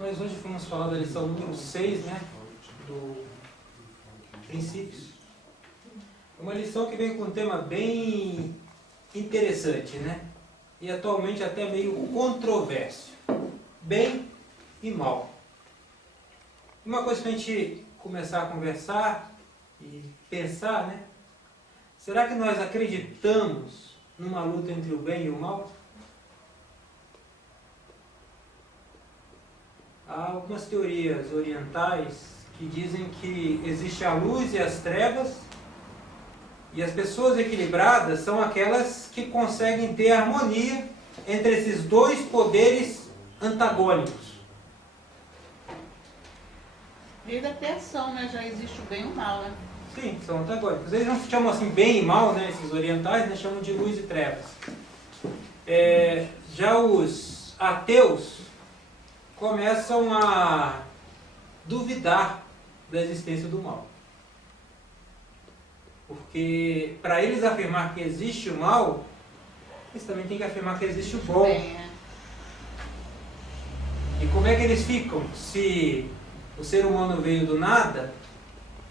Nós hoje vamos falar da lição número 6, né, do Princípios. Uma lição que vem com um tema bem interessante, né? E atualmente até meio controverso. Bem e mal. Uma coisa para a gente começar a conversar e pensar, né? Será que nós acreditamos numa luta entre o bem e o mal? Há algumas teorias orientais que dizem que existe a luz e as trevas, e as pessoas equilibradas são aquelas que conseguem ter harmonia entre esses dois poderes antagônicos. Desde a criação, né? Já existe o bem e o mal, né? Sim, são antagônicos. Eles não chamam assim bem e mal, né? Esses orientais, né? Chamam de luz e trevas. Já os ateus começam a duvidar da existência do mal. Porque para eles afirmar que existe o mal, eles também têm que afirmar que existe o bom. E como é que eles ficam? Se o ser humano veio do nada,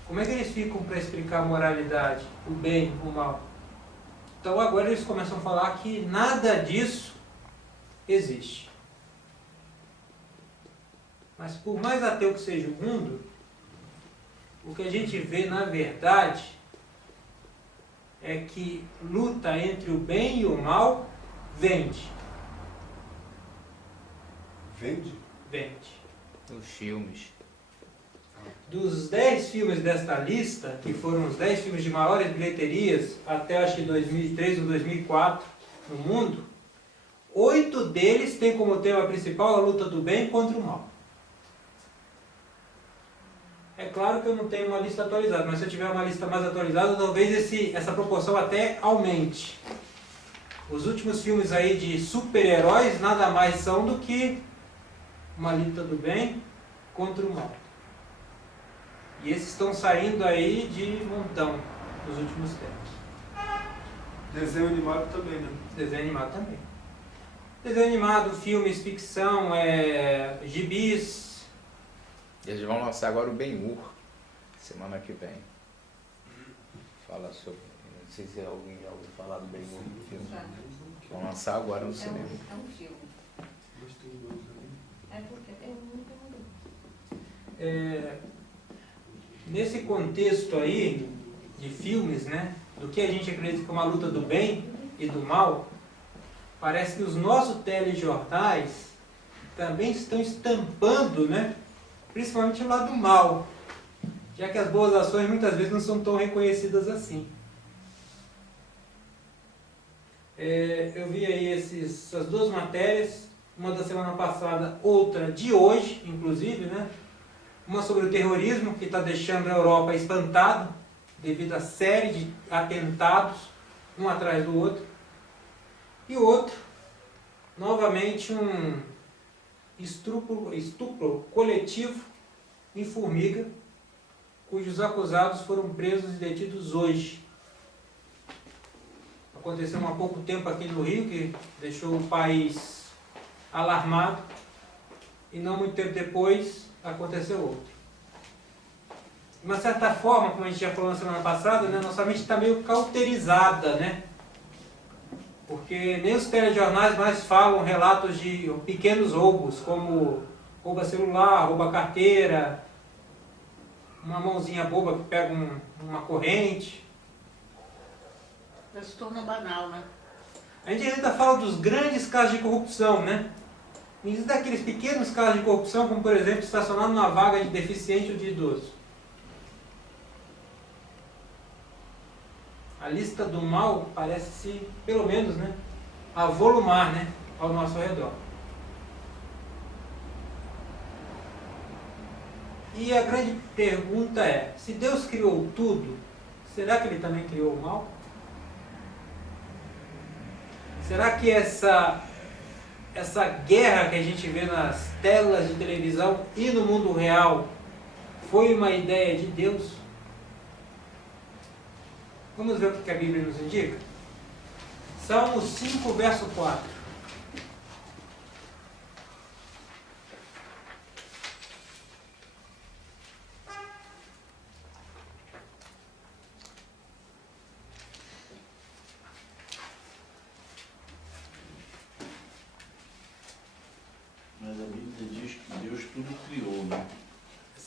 como é que eles ficam para explicar a moralidade, o bem, o mal? Então agora eles começam a falar que nada disso existe. Mas por mais ateu que seja o mundo, o que a gente vê na verdade é que luta entre o bem e o mal vende. Vende? Vende. Os filmes. Dos 10 filmes desta lista, que foram os 10 filmes de maiores bilheterias até acho que 2003 ou 2004 no mundo, 8 deles têm como tema principal a luta do bem contra o mal. É claro que eu não tenho uma lista atualizada, mas se eu tiver uma lista mais atualizada, talvez essa proporção até aumente. Os últimos filmes aí de super-heróis nada mais são do que uma luta do bem contra o mal. E esses estão saindo aí de montão nos últimos tempos. Desenho animado também, né? Desenho animado também. Desenho animado, filmes, ficção, gibis. Eles vão lançar agora o Ben-Hur, semana que vem. Fala sobre... Não sei se alguém já ouviu falar do Ben-Hur no filme. Vão lançar agora no cinema. É um filme. É porque tem muito. Nesse contexto aí de filmes, né, do que a gente acredita que é uma luta do bem e do mal, parece que os nossos telejornais também estão estampando, né, principalmente o lado mal, já que as boas ações muitas vezes não são tão reconhecidas assim. Eu vi aí essas duas matérias, uma da semana passada, outra de hoje, inclusive, né? Uma sobre o terrorismo, que está deixando a Europa espantada, devido à série de atentados, um atrás do outro. E outro, novamente, um estupro coletivo em Formiga, cujos acusados foram presos e detidos hoje. Aconteceu há pouco tempo aqui no Rio, que deixou o país alarmado, e não muito tempo depois aconteceu outro. De uma certa forma, como a gente já falou na semana passada, né, nossa mente está meio cauterizada, né? Porque nem os telejornais mais falam relatos de pequenos roubos, como rouba celular, rouba carteira, uma mãozinha boba que pega uma corrente. Já se tornou banal, né? A gente ainda fala dos grandes casos de corrupção, né? E daqueles pequenos casos de corrupção, como por exemplo, estacionar numa vaga de deficiente ou de idoso. A lista do mal parece-se, pelo menos, né, avolumar, né, ao nosso redor. E a grande pergunta é, se Deus criou tudo, será que Ele também criou o mal? Será que essa guerra que a gente vê nas telas de televisão e no mundo real foi uma ideia de Deus? Vamos ver o que a Bíblia nos indica? Salmo 5, verso 4.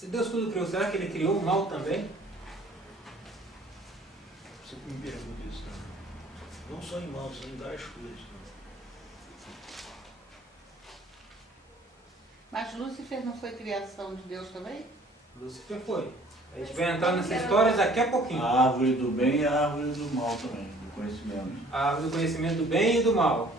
Se Deus tudo criou, será que Ele criou o mal também? Você me pergunta isso, né? Não só em mal, só em várias coisas. Né? Mas Lúcifer não foi criação de Deus também? Lúcifer foi. A gente vai entrar nessa história daqui a pouquinho. A árvore do bem e a árvore do mal também, do conhecimento. A árvore do conhecimento do bem e do mal.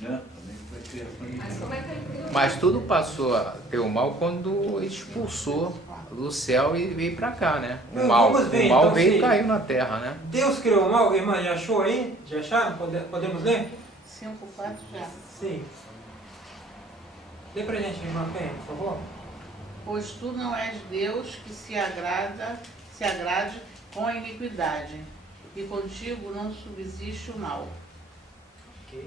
Né? Também foi criação. Mas como é que ele criou? Mas tudo passou a ter o mal quando expulsou do céu e veio para cá, né? Não, O mal, vamos ver, o mal então, veio se- e caiu na terra, né? Deus criou o mal, irmã, já achou aí? Já acharam? Podemos ler? 5:4 já. Sim. Lê pra gente, irmã Penha, por favor. Pois tu não és Deus que se agrade com a iniquidade, e contigo não subsiste o mal. Ok.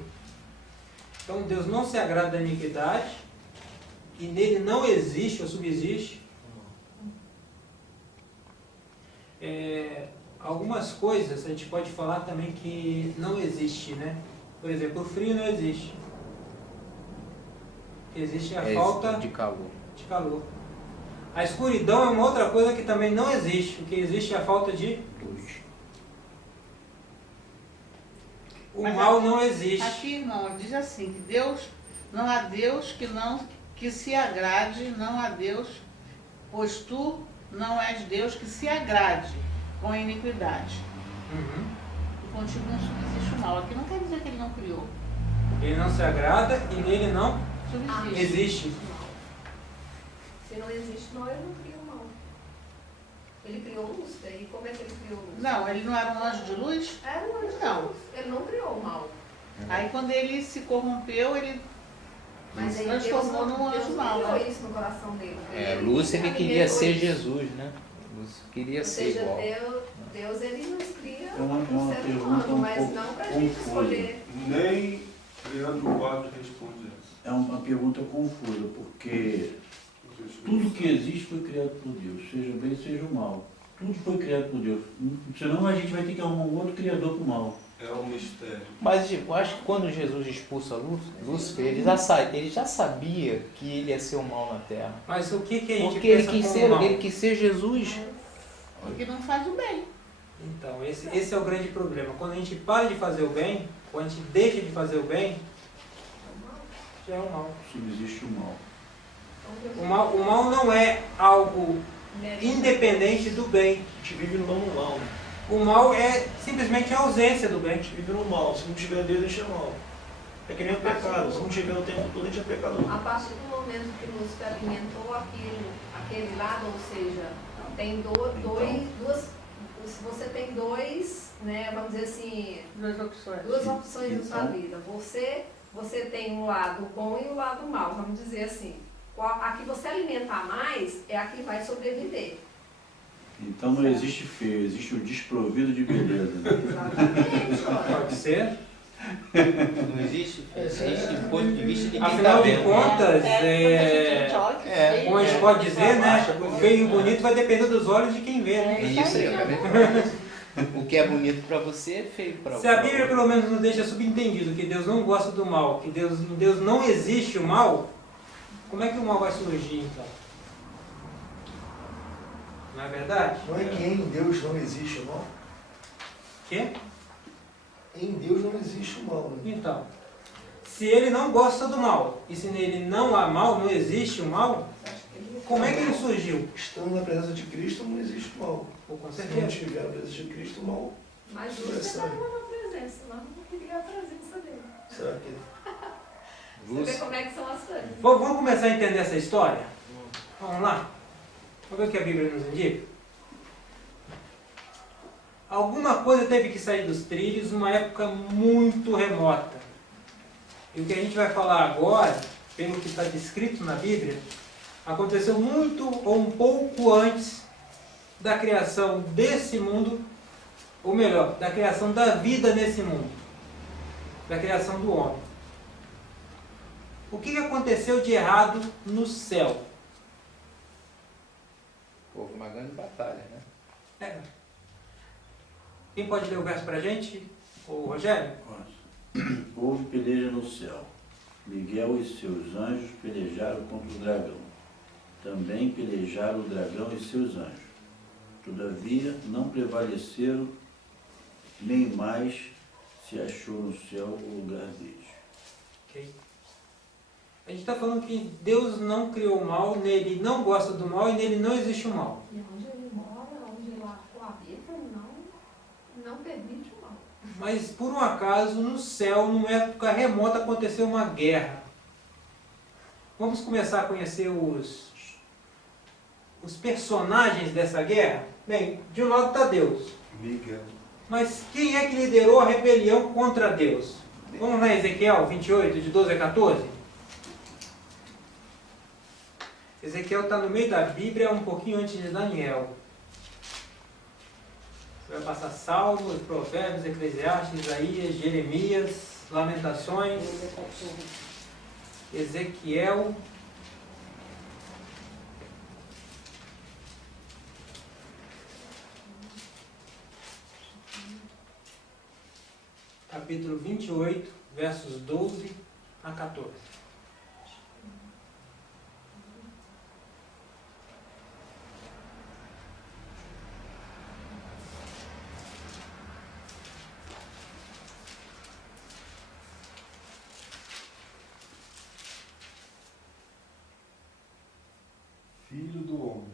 Então Deus não se agrada da iniquidade e nele não existe ou subsiste algumas coisas a gente pode falar também que não existe, né? Por exemplo, o frio não existe. Existe a falta de calor. de calor. A escuridão é uma outra coisa que também não existe. O que existe é a falta de Luz. o Mas mal aqui- não existe. Aqui, irmão, diz assim, que Deus, não há Deus que se agrade, não há Deus, pois tu não és Deus que se agrade com a iniquidade. Uhum. E contigo não subsiste o mal. Aqui não quer dizer que ele não criou. Ele não se agrada e nele não Subsiste. existe. Se não existe mal, ele não criou mal. Ele criou Lúcifer. E como é que ele criou Lúcifer? Não, ele não era um anjo de luz? Era um anjo de Não. luz. Ele não criou o mal. Aí quando ele se corrompeu, ele Mas se aí Deus transformou não, num Deus anjo não mau. criou Né? isso no coração dele. Lúcifer ele queria alimentou ser isso. Jesus, né? Lúcifer queria Ou ser seja, igual. Deus ele nos cria É uma um ser pergunta humano, um mas pouco não pra gente confusa. escolher. Nem Leandro Quadro responde essa. É uma pergunta confusa, porque tudo que existe foi criado por Deus, seja o bem, seja o mal. Tudo foi criado por Deus. Senão a gente vai ter que arrumar um outro criador para o mal. É um mistério. Mas eu acho que quando Jesus expulsa Lúcifer, ele já sabia que ele ia ser o mal na terra. Mas o que a gente Porque ele pensa quis como ser, mal? ele quis ser Jesus. Porque não faz o bem. Então, esse é o grande problema. Quando a gente para de fazer o bem, quando a gente deixa de fazer o bem, já é o mal. Subsiste o mal. O mal não é algo independente do bem. A gente vive no mal, né? O mal é simplesmente a ausência do A bem. gente vive no mal. Se não tiver Deus, a gente é mal. É que nem o pecado. Se não tiver o tempo todo, a gente é pecador. A partir do momento que Lúcifer alimentou aquele lado, ou seja, tem duas, se você tem dois, né, vamos dizer assim, Duas opções. duas opções na sua Então. vida. Você tem um lado bom e um lado mal, vamos dizer assim. A que você alimentar mais é a que vai sobreviver. Então não existe feio, existe o desprovido de beleza. Né? Exatamente, olha. Pode ser. Não existe, existe do ponto de vista de quem Afinal está de vendo. contas, como a gente pode dizer, né? O feio e o bonito vai depender dos olhos de quem vê, né? Isso aí, eu acabei de falar isso. O que é bonito para você é feio para Se a Bíblia pelo menos nos deixa subentendido que Deus não gosta do mal, que Deus não existe o mal, como é que o mal vai surgir então? Não é verdade? Não é que em Deus não existe o mal? Quê? Em Deus não existe o mal. Né? Então, se ele não gosta do mal, e se nele não há mal, não existe o mal, como é que ele surgiu? Estando na presença de Cristo não existe o mal. Pô, com Se não certeza. estiver na presença de Cristo, o mal Mas Isso você é sério. estava na presença, nós não queria a presença dele. será que Você vê como é que são as coisas. Vamos começar a entender essa história? Vamos lá? Vamos ver o que a Bíblia nos indica? Alguma coisa teve que sair dos trilhos numa época muito remota. E o que a gente vai falar agora, pelo que está descrito na Bíblia, aconteceu muito ou um pouco antes da criação desse mundo, ou melhor, da criação da vida nesse mundo, da criação do homem. O que aconteceu de errado no céu? Houve uma grande batalha, né? É. Quem pode ler o verso para a gente? O Rogério? Houve peleja no céu. Miguel e seus anjos pelejaram contra o dragão. também pelejaram o dragão e seus anjos. Todavia não prevaleceram, nem mais se achou no céu o lugar deles. Ok? A gente está falando que Deus não criou o mal, nele não gosta do mal e nele não existe o mal. E onde ele mora, onde ele habita, não permite o mal. Mas por um acaso, no céu, numa época remota, aconteceu uma guerra. Vamos começar a conhecer os personagens dessa guerra? Bem, de um lado está Deus. Miguel. Mas quem é que liderou a rebelião contra Deus? Vamos lá, Ezequiel 28, de 12 a 14? Ezequiel está no meio da Bíblia, um pouquinho antes de Daniel. Você vai passar Salmos, Provérbios, Eclesiastes, Isaías, Jeremias, Lamentações, Ezequiel. Capítulo 28, versos 12 a 14. Filho do homem,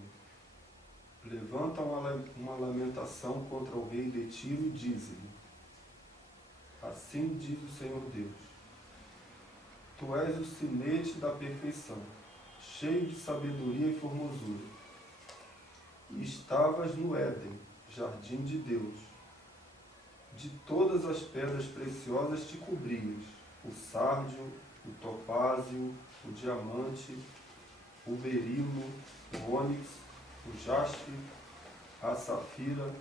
levanta uma lamentação contra o rei de Tiro e dize-lhe: assim diz o Senhor Deus: tu és o sinete da perfeição, cheio de sabedoria e formosura. E estavas no Éden, jardim de Deus. De todas as pedras preciosas te cobrias: o sárdio, o topázio, o diamante, o berilo, o ônix, o jaspe, a safira,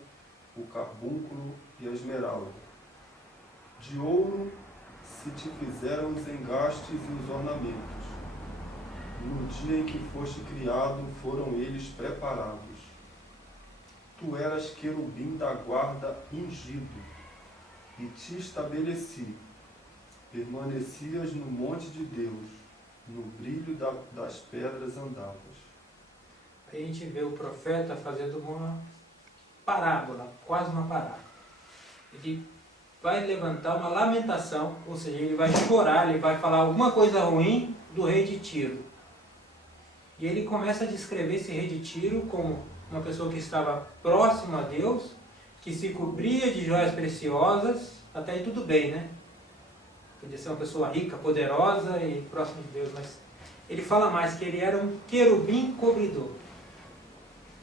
o carbúnculo e a esmeralda. De ouro se te fizeram os engastes e os ornamentos. No dia em que foste criado, foram eles preparados. Tu eras querubim da guarda ungido, e te estabeleci. Permanecias no monte de Deus, no brilho das pedras andavas. Aí a gente vê o profeta fazendo uma parábola, quase uma parábola. Ele vai levantar uma lamentação, ou seja, ele vai chorar, ele vai falar alguma coisa ruim do rei de Tiro. E ele começa a descrever esse rei de Tiro como uma pessoa que estava próxima a Deus, que se cobria de joias preciosas, até aí tudo bem, né? Podia ser uma pessoa rica, poderosa e próxima de Deus, mas ele fala mais que ele era um querubim cobridor,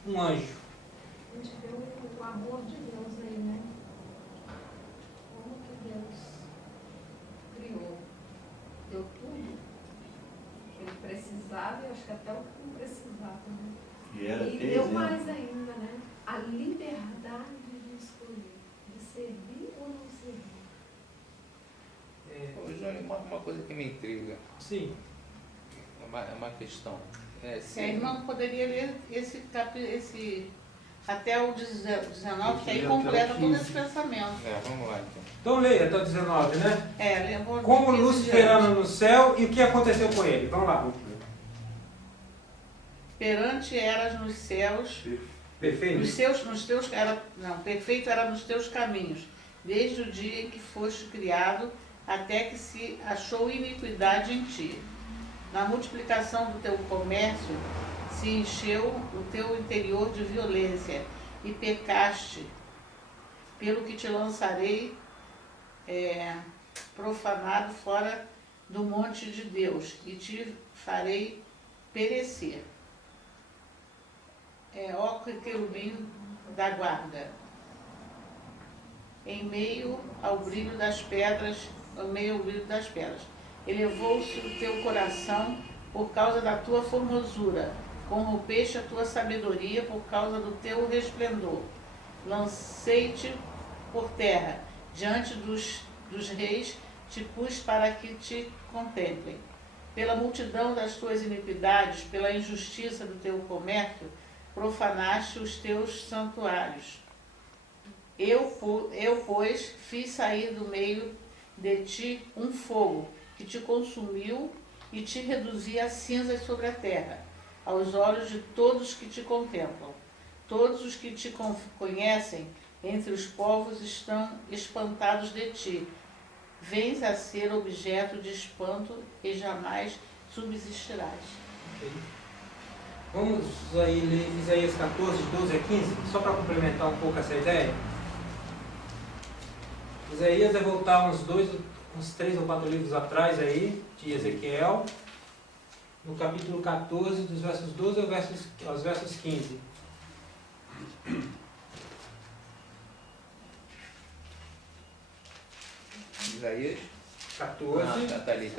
um anjo. A gente vê o amor de Deus aí, né? Como que Deus criou, deu tudo que ele precisava, e acho que até o que não precisava, né? E era E até deu exemplo. mais ainda, né? A liberdade de escolher, de servir ou não servir. Ô, Júnior, uma coisa que me intriga, Sim. é uma questão. Se a irmã poderia ler esse até o 19, que aí completa todo esse pensamento. Vamos lá então. Então leia até o 19, né? Lembro Como Lúcifer anda no céu e o que aconteceu com ele. Vamos lá. Perante eras nos céus, Perfeito? perfeito era nos teus caminhos, desde o dia em que foste criado, até que se achou iniquidade em ti. Na multiplicação do teu comércio, se encheu o teu interior de violência, e pecaste, pelo que te lançarei profanado fora do monte de Deus, e te farei perecer. Ó querubim da guarda, em meio ao brilho das pedras, elevou-se o teu coração por causa da tua formosura, corrompeste a tua sabedoria por causa do teu resplendor. Lancei-te por terra, diante dos reis te pus para que te contemplem. Pela multidão das tuas iniquidades, pela injustiça do teu comércio, profanaste os teus santuários. Eu, pois, fiz sair do meio de ti um fogo, que te consumiu e te reduzia a cinzas sobre a terra. aos olhos de todos que te contemplam. Todos os que te conhecem entre os povos estão espantados de ti. Vens a ser objeto de espanto e jamais subsistirás. Ok. Vamos aí ler Isaías 14, de 12 a 15, só para complementar um pouco essa ideia. Isaías vai voltar uns 3 ou 4 livros atrás aí, de Ezequiel, no capítulo 14, dos versos 12 aos versos 15. Isaías 14, tá ali.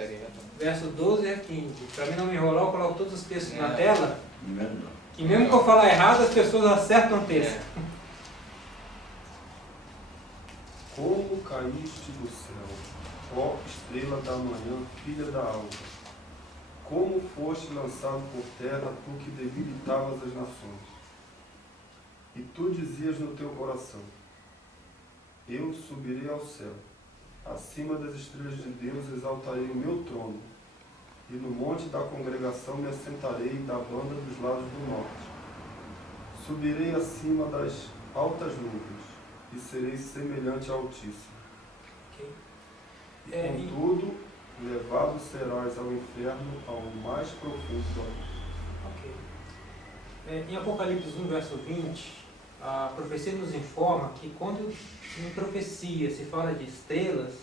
verso 12 a 15. Para mim não me enrolar, eu coloco todos os textos na É. tela, Verdade. que mesmo que eu falar errado, as pessoas acertam o texto. Como caíste do céu, ó estrela da manhã, filha da alva. Como foste lançado por terra, tu que debilitavas as nações. E tu dizias no teu coração, eu subirei ao céu, acima das estrelas de Deus exaltarei o meu trono, e no monte da congregação me assentarei da banda dos lados do norte. Subirei acima das altas nuvens, e serei semelhante ao Altíssimo. Ok. E contudo, levado serás ao inferno, ao mais profundo do abismo. Ok. Em Apocalipse 1, verso 20, a profecia nos informa que quando em profecia se fala de estrelas,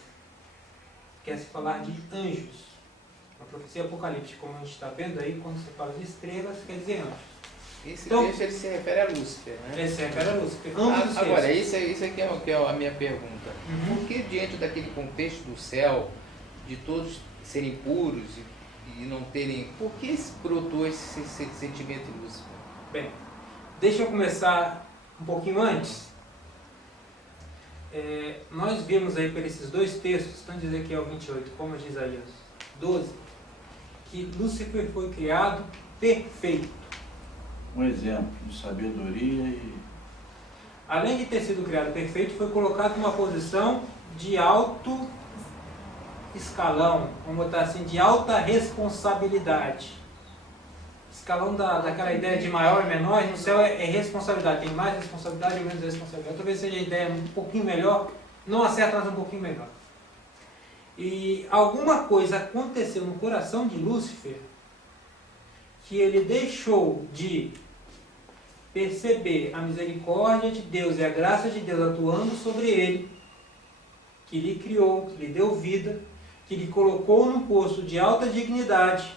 quer se falar de anjos. A profecia apocalíptica, como a gente está vendo aí, quando se fala de estrelas, quer dizer anjos. Esse Então- texto ele se refere a Lúcifer, né? Esse é a Lúcifer. Ambos os Agora, textos. isso aqui é a minha pergunta. Uhum. Por que diante daquele contexto do céu, de todos serem puros e não terem... Por que brotou esse sentimento em Lúcifer? Bem, deixa eu começar um pouquinho antes. Nós vimos aí por esses dois textos, tanto de Ezequiel 28 como de Isaías 12, que Lúcifer foi criado perfeito. Um exemplo de sabedoria e Além de ter sido criado perfeito, foi colocado numa posição de alto escalão, vamos botar assim, de alta responsabilidade. Escalão daquela ideia de maior e menor, no céu é responsabilidade, tem mais responsabilidade e menos responsabilidade. Talvez seja a ideia um pouquinho melhor, não acerta, mas um pouquinho melhor. E alguma coisa aconteceu no coração de Lúcifer que ele deixou de perceber a misericórdia de Deus e a graça de Deus atuando sobre ele, que lhe criou, que lhe deu vida, que lhe colocou num posto de alta dignidade,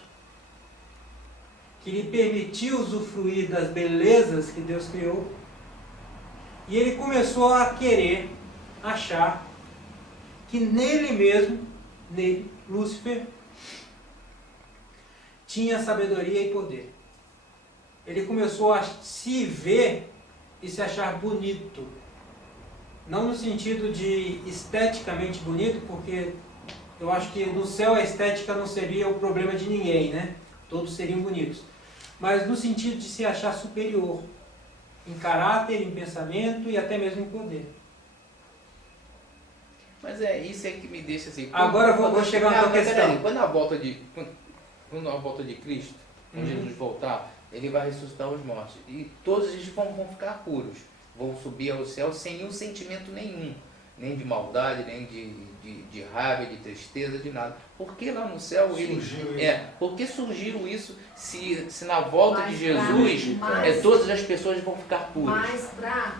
que lhe permitiu usufruir das belezas que Deus criou, e ele começou a querer achar que nele mesmo, nele, Lúcifer, tinha sabedoria e poder. Ele começou a se ver e se achar bonito. Não no sentido de esteticamente bonito, porque eu acho que no céu a estética não seria o problema de ninguém, né? Todos seriam bonitos. Mas no sentido de se achar superior, em caráter, em pensamento e até mesmo em poder. Mas é isso aí que me deixa assim... Agora eu vou chegar na questão. Peraí, quando a volta de Cristo, quando Jesus voltar, ele vai ressuscitar os mortos. E todos eles vão ficar puros. Vão subir ao céu sem nenhum sentimento nenhum. Nem de maldade, nem de raiva, de tristeza, de nada. Por que lá no céu por que surgiu isso se na volta de Jesus todas as pessoas vão ficar puras? Mas para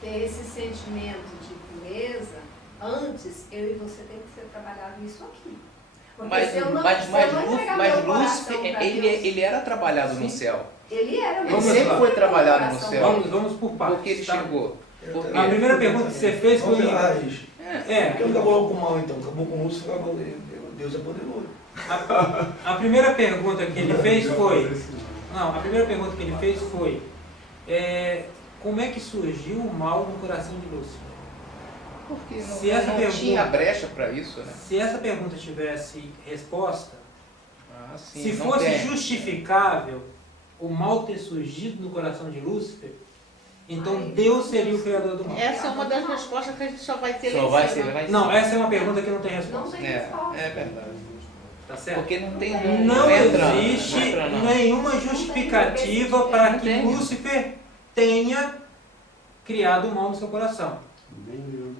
ter esse sentimento de pureza, antes eu e você tem que ser trabalhado isso aqui. Porque Mas se eu não entregar meu coração Lúcifer, pra Deus, ele era trabalhado no céu. ele era, Ele Vamos sempre lá. foi trabalhado no céu. Vamos por partes. Porque ele tá? chegou. Por quê? A primeira pergunta que você fez Vamos foi... pela raiz. Por que É, não acabou com o mal então? Acabou com o Lúcifer, acabou Deus é poderoso. a primeira pergunta que ele fez foi... Não, a primeira pergunta que ele fez foi... como é que surgiu o mal no coração de Lúcifer? Porque Se essa não pergunta- tinha brecha para isso, né? Se essa pergunta tivesse resposta, Ah, sim, se não fosse tem. justificável o mal ter surgido no coração de Lúcifer, então Deus seria o criador do mal. Essa é uma das respostas que a gente só vai ter lá Só em vai cima. ser lá em Não, cima. essa é uma pergunta que não tem não resposta. tem É resposta. verdade. Tá certo? Porque não tem Não entra, existe não entra, não. nenhuma justificativa para que tem. Lúcifer tenha criado o mal no seu coração.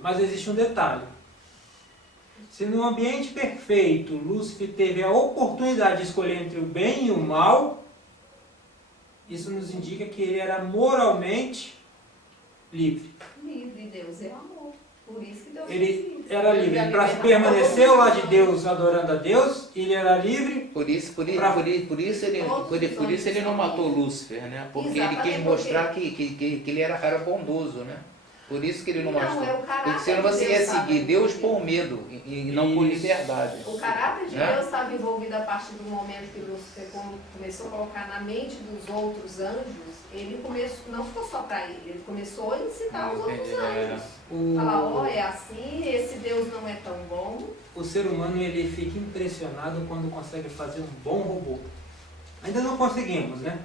Mas existe um detalhe. Se no ambiente perfeito Lúcifer teve a oportunidade de escolher entre o bem e o mal, isso nos indica que ele era moralmente livre. Livre, Deus é amor. Por isso que Deus Ele fez isso. era livre para permanecer ao lado de Deus, adorando a Deus, ele era livre. Por isso ele não matou Lúcifer, né? Porque ele Exatamente, quis mostrar que ele era cara bondoso, né? Por isso que ele não Não, matou. é o caráter Porque senão de você Deus, ia sabe? seguir Deus por medo e não por Isso. liberdade. O caráter de Né? Deus estava envolvido a partir do momento que Lúcifer começou a colocar na mente dos outros anjos. Ele começou, não ficou só para ele começou a incitar os outros anjos. Falar, ó, é assim, esse Deus não é tão bom. O ser humano ele fica impressionado quando consegue fazer um bom robô. Ainda não conseguimos, né?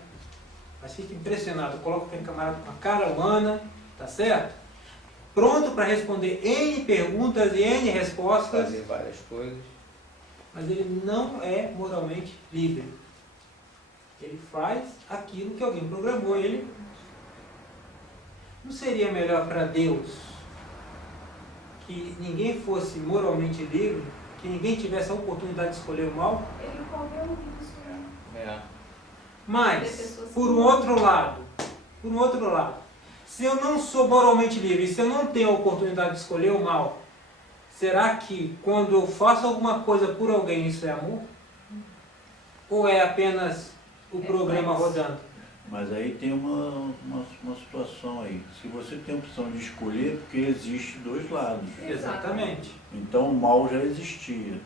Mas fica impressionado. Coloca aquele camarada com a cara humana, tá certo? Pronto para responder N perguntas e N respostas, Fazer várias coisas. mas ele não é moralmente livre. Ele faz aquilo que alguém programou ele. Não seria melhor para Deus que ninguém fosse moralmente livre, que ninguém tivesse a oportunidade de escolher o mal? Ele comeu isso, né? É. Mas, por um outro lado, se eu não sou moralmente livre, se eu não tenho a oportunidade de escolher o mal, será que quando eu faço alguma coisa por alguém, isso é amor? Ou é apenas o programa rodando? Mas aí tem uma situação aí. Se você tem a opção de escolher, porque existe dois lados. Exatamente. Então o mal já existia.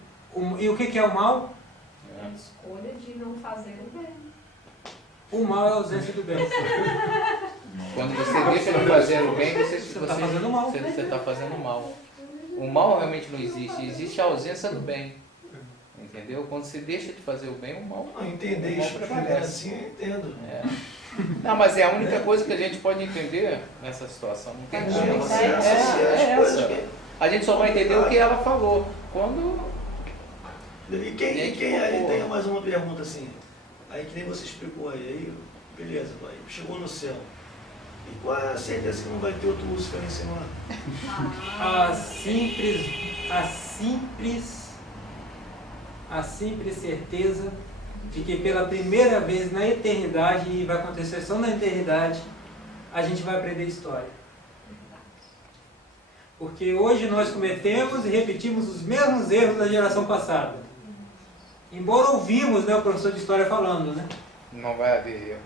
E o que é o mal? A escolha de não fazer o bem. O mal é a ausência do bem. Quando você deixa de fazer o bem, você está fazendo mal. Você está fazendo mal. O mal realmente não existe, existe a ausência do bem. Entendeu? Quando você deixa de fazer o bem, o mal. Não, entender o mal isso prevalece. assim, eu entendo. É. Não, mas é a única coisa que a gente pode entender nessa situação. Não tem jeito. É essa. A gente só vai entender o que ela falou. Quando. E quem aí tem mais uma pergunta assim? Aí que nem você explicou aí, beleza, vai, chegou no céu. E qual é a certeza que não vai ter outro Lúcifer em cima? A simples certeza de que pela primeira vez na eternidade, e vai acontecer só na eternidade, a gente vai aprender história. Porque hoje nós cometemos e repetimos os mesmos erros da geração passada. Embora ouvimos, né, o professor de história falando, né? Não vai haver erro.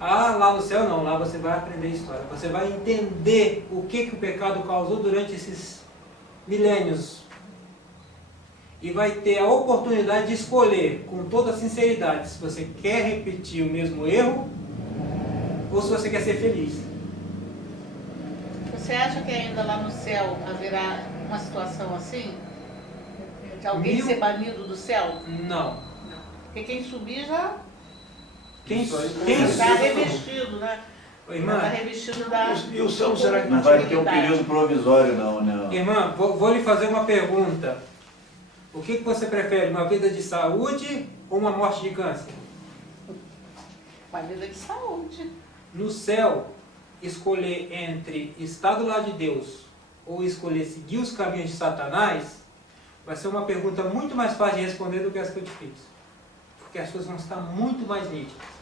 Ah, lá no céu não, lá você vai aprender história. Você vai entender o que o pecado causou durante esses milênios. E vai ter a oportunidade de escolher, com toda sinceridade, se você quer repetir o mesmo erro ou se você quer ser feliz. Você acha que ainda lá no céu haverá uma situação assim? De alguém ser banido do céu? Não. Porque quem subir já Quem está revestido, né? Irmã, Está revestido da... E o céu será que Não vai ter um período provisório não, né? irmã, vou lhe fazer uma pergunta. O que você prefere, uma vida de saúde ou uma morte de câncer? Uma vida de saúde. No céu, escolher entre estar do lado de Deus ou escolher seguir os caminhos de Satanás vai ser uma pergunta muito mais fácil de responder do que essa que eu te fiz. Porque as coisas vão estar muito mais nítidas.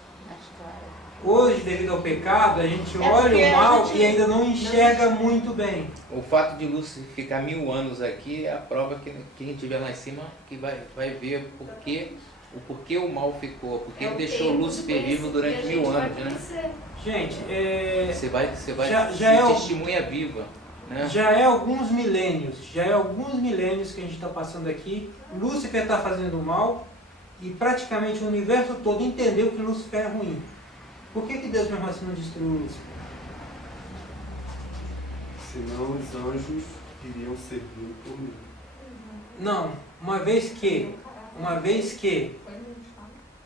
Hoje, devido ao pecado, a gente olha o mal e ainda não enxerga muito bem. O fato de Lúcifer ficar 1000 anos aqui é a prova que quem estiver lá em cima que vai ver o porquê o mal ficou, porque ele deixou Lúcifer vivo durante 1000 anos, né? Gente, Você vai já ser é testemunha viva, né? já é alguns milênios que a gente está passando aqui. Lúcifer está fazendo mal e praticamente o universo todo entendeu que Lúcifer é ruim. Por que Deus mesmo assim não destruiu Lúcifer? Senão os anjos iriam servir por mim. Não, uma vez que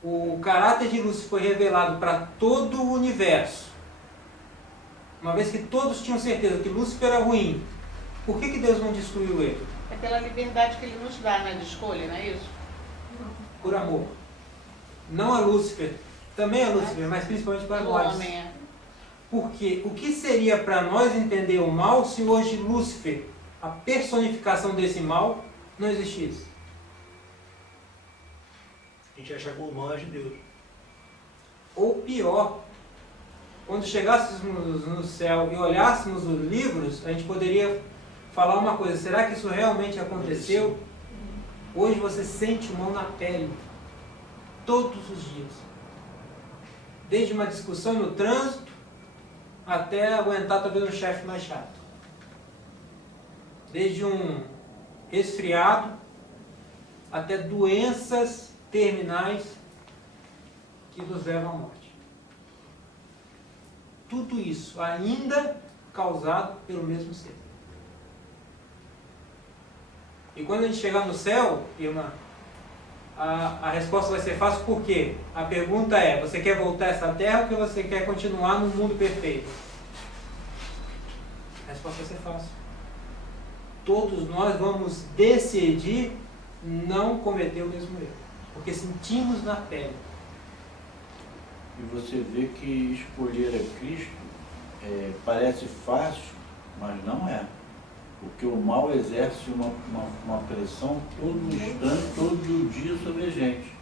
o caráter de Lúcifer foi revelado para todo o universo, uma vez que todos tinham certeza que Lúcifer era ruim, por que Deus não destruiu ele? É pela liberdade que ele nos dá, né, de escolha, não é isso? Por amor. Não a Lúcifer. Também a Lúcifer, mas principalmente para O nós. homem é. Porque o que seria para nós entender o mal se hoje Lúcifer, a personificação desse mal, não existisse? A gente acha que o mal é de Deus. Ou pior, quando chegássemos no céu e olhássemos os livros, a gente poderia falar uma coisa: será que isso realmente aconteceu? Hoje você sente o mal na pele, todos os dias. Desde uma discussão no trânsito, até aguentar talvez um chefe mais chato. Desde um resfriado, até doenças terminais que nos levam à morte. Tudo isso ainda causado pelo mesmo ser. E quando a gente chegar no céu, irmã, a resposta vai ser fácil, por quê? A pergunta é: você quer voltar a essa terra ou você quer continuar no mundo perfeito? A resposta vai ser fácil. Todos nós vamos decidir não cometer o mesmo erro, porque sentimos na pele. E você vê que escolher a Cristo parece fácil, mas não é. Porque o mal exerce uma pressão todo instante, todo dia sobre a gente.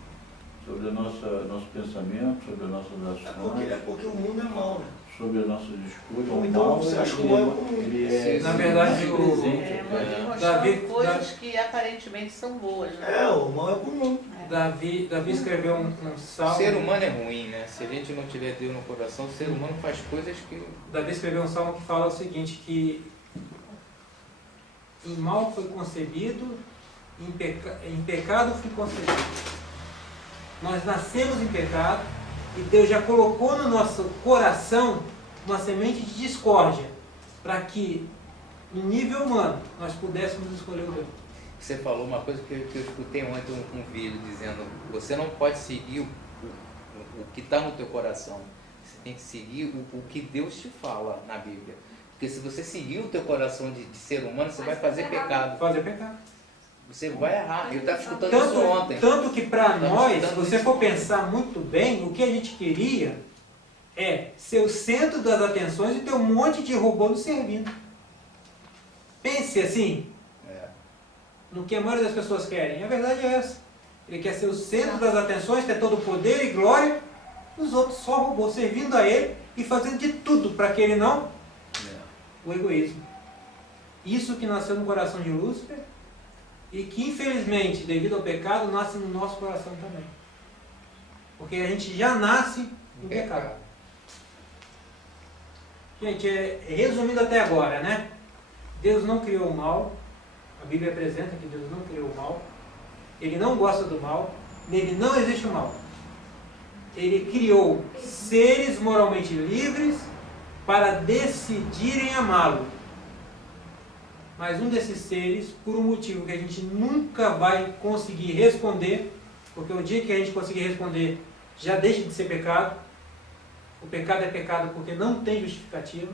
Sobre nosso pensamento, sobre as nossas ações. É porque o mundo é mau, né? Sobre as nossas escolhas. Então, O então mal, você acha que o mal é comum. ele é, Na verdade, presente. Davi- Coisas que aparentemente são boas, né? É, o mal é comum. Davi escreveu um O salmo. ser humano é ruim, né? Se a gente não tiver Deus no coração, o ser humano faz coisas que... Davi escreveu um salmo que fala o seguinte, que em mal foi concebido, em pecado fui concebido. Nós nascemos em pecado e Deus já colocou no nosso coração uma semente de discórdia, para que, no nível humano, nós pudéssemos escolher o bem. Você falou uma coisa que eu escutei ontem um vídeo dizendo: você não pode seguir o que está no teu coração, você tem que seguir o que Deus te fala na Bíblia. Porque se você seguir o teu coração de ser humano, você vai fazer pecado. Fazer pecado. Você vai errar. Eu estava escutando isso ontem. Tanto que para Estamos nós, se escutando você isso. for pensar muito bem, o que a gente queria é ser o centro das atenções e ter um monte de robô nos servindo. Pense assim, no que a maioria das pessoas querem. A verdade é essa. Ele quer ser o centro das atenções, ter todo o poder e glória, os outros só robôs, servindo a ele e fazendo de tudo para que ele não... O egoísmo. Isso que nasceu no coração de Lúcifer e que, infelizmente, devido ao pecado, nasce no nosso coração também. Porque a gente já nasce no pecado. Gente, resumindo até agora, né? Deus não criou o mal. A Bíblia apresenta que Deus não criou o mal. Ele não gosta do mal. Nele não existe o mal. Ele criou seres moralmente livres para decidirem amá-lo. Mas um desses seres, por um motivo que a gente nunca vai conseguir responder, porque o dia que a gente conseguir responder, já deixa de ser pecado. O pecado é pecado porque não tem justificativa.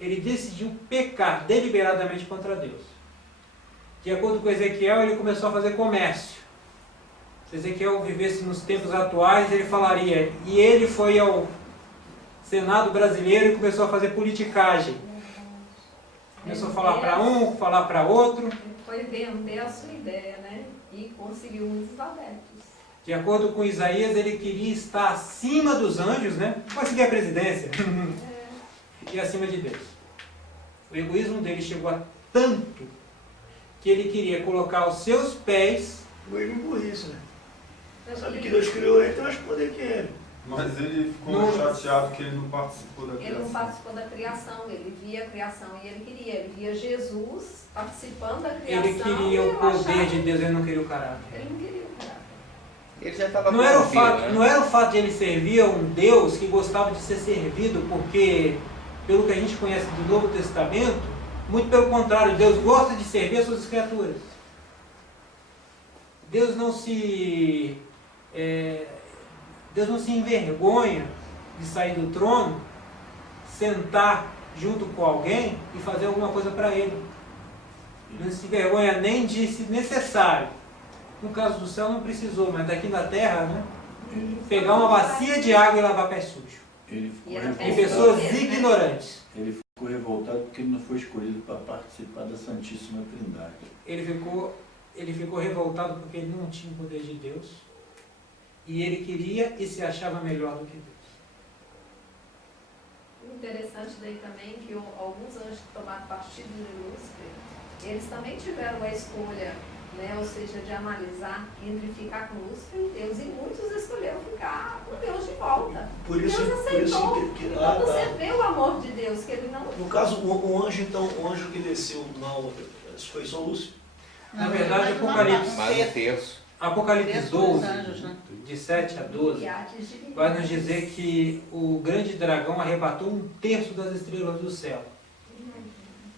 Ele decidiu pecar deliberadamente contra Deus. De acordo com Ezequiel, ele começou a fazer comércio. Se Ezequiel vivesse nos tempos atuais, ele falaria, e ele foi ao Senado brasileiro e começou a fazer politicagem. Começou a falar para um, falar para outro. Ele foi vender a sua ideia, né? E conseguiu muitos adeptos. De acordo com Isaías, ele queria estar acima dos anjos, né? Conseguir a presidência. E acima de Deus. O egoísmo dele chegou a tanto que ele queria colocar os seus pés... O egoísmo por isso, né? Sabe que Deus criou ele, tem mais poder que ele. Mas ele ficou chateado que ele não participou da Ele criação. não participou da criação, ele via a criação e ele via Jesus participando da criação. Ele queria o poder de Deus, ele não queria o caráter. Ele não queria o caráter. Ele já estava Não era, o corrompido, fato, né? não era o fato de ele servir a um Deus que gostava de ser servido, porque, pelo que a gente conhece do Novo Testamento, muito pelo contrário, Deus gosta de servir as suas criaturas. Deus não se envergonha de sair do trono, sentar junto com alguém e fazer alguma coisa para ele. Não se envergonha nem de, se necessário, No caso do céu não precisou, mas daqui na terra, né? Ele, Pegar uma bacia de água e lavar pé sujo. ele ficou E era Em É, pessoas né? ignorantes. Ele ficou revoltado porque ele não foi escolhido para participar da Santíssima Trindade. Ele ficou revoltado porque ele não tinha o poder de Deus. E ele queria e se achava melhor do que Deus. Interessante daí também que alguns anjos que tomaram partido de Lúcifer, eles também tiveram a escolha, né, ou seja, de analisar entre ficar com Lúcifer e Deus, e muitos escolheram ficar com Deus de volta. Por isso, Deus aceitou. que Então você vê o amor de Deus, que ele não... No caso, o anjo, então, o anjo que desceu mal, foi só Lúcifer? Na verdade, não, Apocalipse. Mais um terço. Apocalipse Terço 12, dos anjos, né? de 7 a 12, Iates divididos. vai nos dizer que o grande dragão arrebatou 1/3 das estrelas do céu.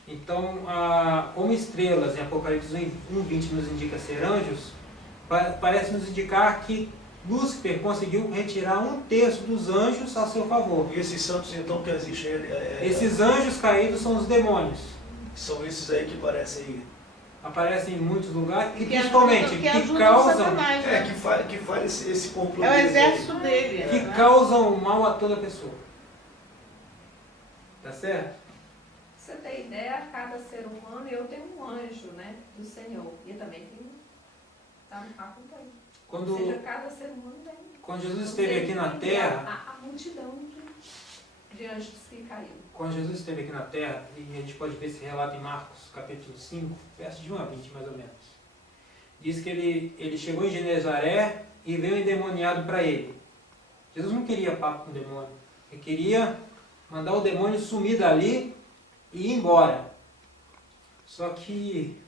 Então, como estrelas em Apocalipse 1:20 nos indica ser anjos, parece nos indicar que Lúcifer conseguiu retirar 1/3 dos anjos a seu favor. E esses santos, então, que existem, Esses anjos caídos são os demônios. são esses aí que parecem... Aparecem em muitos lugares e Que principalmente ajudam- que ajudam causam, Satanás, né? que faz esse complô. É o deles aí. exército dele. que né? causam mal a toda pessoa. Tá certo? Pra você ter ideia, cada ser humano, eu tenho um anjo, né, do Senhor. E também tenho, tá me acompanhando. Ou seja, cada ser humano tem. Quando Jesus esteve aqui na terra, A multidão de anjos que caiu. quando Jesus esteve aqui na terra, e a gente pode ver esse relato em Marcos, capítulo 5, verso de 1 a 20, mais ou menos. Diz que ele chegou em Genezaré e veio um endemoniado para ele. Jesus não queria papo com o demônio. Ele queria mandar o demônio sumir dali e ir embora. Só que,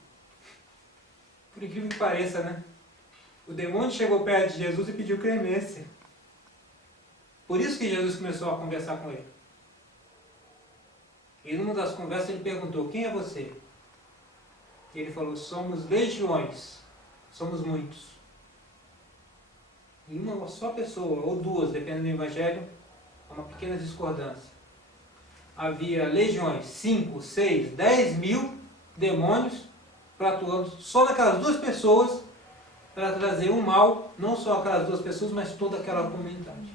por incrível que pareça, né? O demônio chegou perto de Jesus e pediu clemência. Por isso que Jesus começou a conversar com ele. E numa das conversas ele perguntou, quem é você? E ele falou, somos legiões, somos muitos. E uma só pessoa, ou duas, dependendo do evangelho, há uma pequena discordância. Havia legiões, 5, 6, 10 mil demônios atuando só naquelas duas pessoas para trazer um mal, não só aquelas duas pessoas, mas toda aquela comunidade.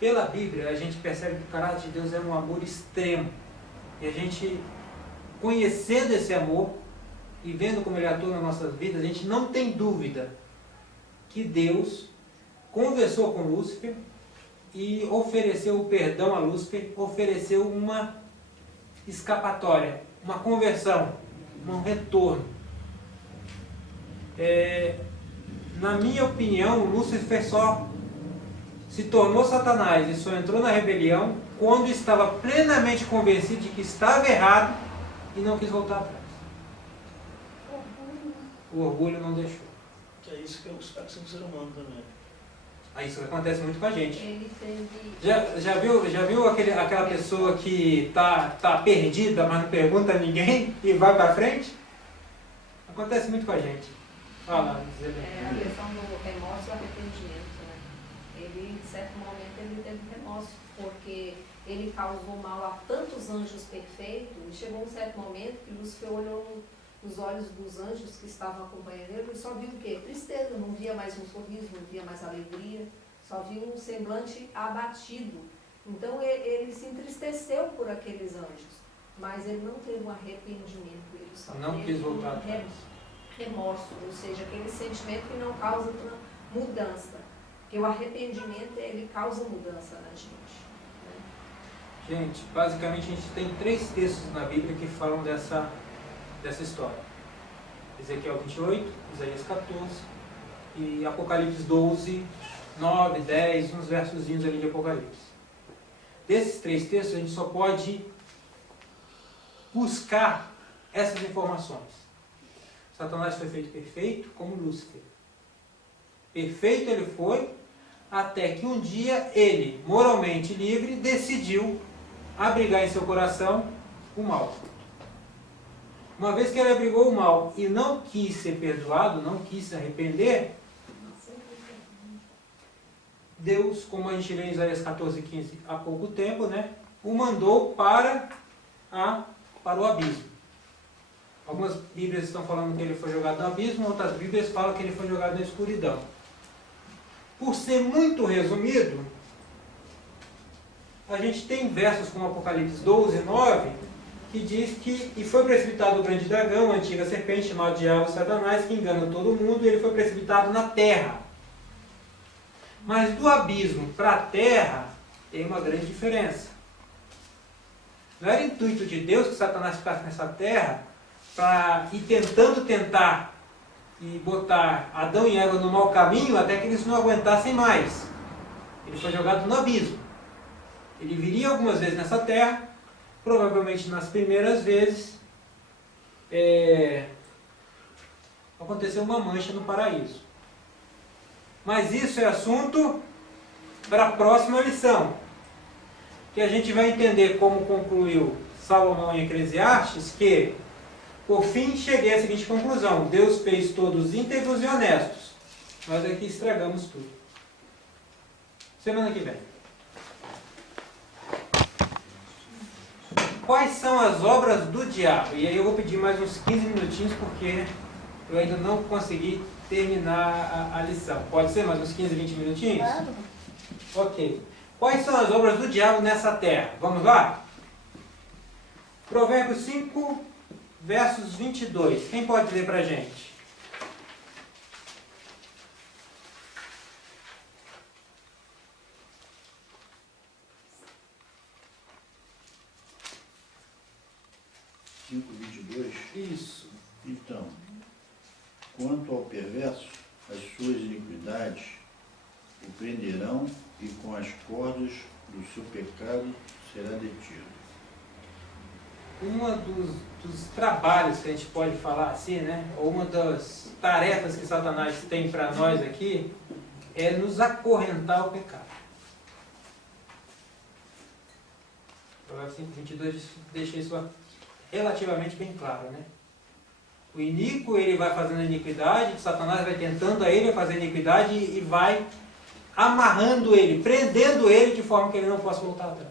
Pela Bíblia, a gente percebe que o caráter de Deus é um amor extremo. E a gente, conhecendo esse amor e vendo como ele atua nas nossas vidas, a gente não tem dúvida que Deus conversou com Lúcifer e ofereceu o perdão a Lúcifer, ofereceu uma escapatória, uma conversão, um retorno. Na minha opinião, Lúcifer só se tornou Satanás e só entrou na rebelião quando estava plenamente convencido de que estava errado e não quis voltar atrás. O orgulho não deixou. Que é isso que eu espero que seja um ser humano também. Isso acontece muito com a gente. Ele teve... Já viu aquela pessoa que tá perdida, mas não pergunta a ninguém e vai para frente? Acontece muito com a gente. Fala, Zé. a questão do remorso e arrependimento, né? Ele, em certo momento, ele teve remorso, porque ele causou mal a tantos anjos perfeitos, e chegou um certo momento que Lúcifer olhou nos olhos dos anjos que estavam acompanhando ele e só viu o quê? Tristeza, não via mais um sorriso, não via mais alegria, só viu um semblante abatido. Então ele se entristeceu por aqueles anjos, mas ele não teve um arrependimento, ele só Não teve quis voltar atrás. remorso, ou seja, aquele sentimento que não causa mudança. Porque o arrependimento, ele causa mudança na gente. Né? Gente, basicamente a gente tem 3 textos na Bíblia que falam dessa história. Ezequiel 28, Isaías 14 e Apocalipse 12, 9, 10, uns versozinhos ali de Apocalipse. Desses 3 textos a gente só pode buscar essas informações. Satanás foi feito perfeito como Lúcifer. Perfeito ele foi, até que um dia ele, moralmente livre, decidiu abrigar em seu coração o mal. Uma vez que ele abrigou o mal e não quis ser perdoado, não quis se arrepender, Deus, como a gente lê em Isaías 14:15 há pouco tempo, né, o mandou para o abismo. Algumas Bíblias estão falando que ele foi jogado no abismo, outras Bíblias falam que ele foi jogado na escuridão. Por ser muito resumido, a gente tem versos como Apocalipse 12, 9, que diz que e foi precipitado o grande dragão, a antiga serpente, chamado Diabo e Satanás, que engana todo mundo, e ele foi precipitado na terra. Mas do abismo para a terra tem uma grande diferença. Não era intuito de Deus que Satanás ficasse nessa terra para ir tentar e botar Adão e Eva no mau caminho até que eles não aguentassem mais. Ele foi jogado no abismo. Ele viria algumas vezes nessa terra, provavelmente nas primeiras vezes aconteceu uma mancha no paraíso. Mas isso é assunto para a próxima lição, que a gente vai entender como concluiu Salomão em Eclesiastes, que por fim cheguei à seguinte conclusão: Deus fez todos íntegros e honestos. Nós aqui estragamos tudo. Semana que vem. Quais são as obras do diabo? E aí eu vou pedir mais uns 15 minutinhos, porque eu ainda não consegui terminar a lição. Pode ser mais uns 15, 20 minutinhos? Claro. Ok. Quais são as obras do diabo nessa terra? Vamos lá? Provérbios 5, versos 22. Quem pode ler para a gente? Isso. Então, quanto ao perverso, as suas iniquidades o prenderão e com as cordas do seu pecado será detido. Um dos trabalhos que a gente pode falar assim, né? Ou uma das tarefas que Satanás tem para nós aqui é nos acorrentar ao pecado. Provérbios 5, 22 deixa isso relativamente bem claro, né? O iníquo, ele vai fazendo a iniquidade, Satanás vai tentando a ele fazer a iniquidade e vai amarrando ele, prendendo ele de forma que ele não possa voltar atrás.